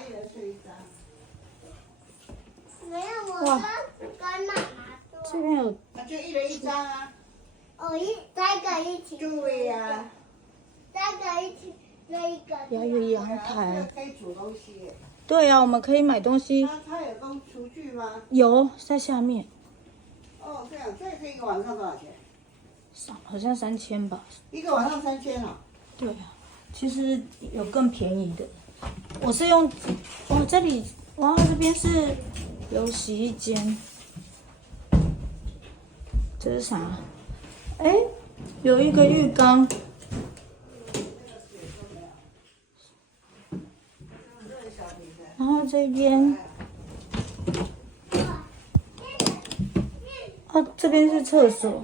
一人睡一张。没有，我跟妈妈这边有那就一人一张啊。三个一起。对呀。三个一起睡一个。要有阳这台个。可以煮东西耶。对啊，我们可以买东西。它有供厨具吗？有在下面。哦，这样，这个一个晚上多少钱？好像3000吧。一个晚上3000啊？对啊，其实有更便宜的。我是用，哇，这里，哇，这边是有洗衣间。这是啥？哎，有一个浴缸。然后这边，哦，这边是厕所。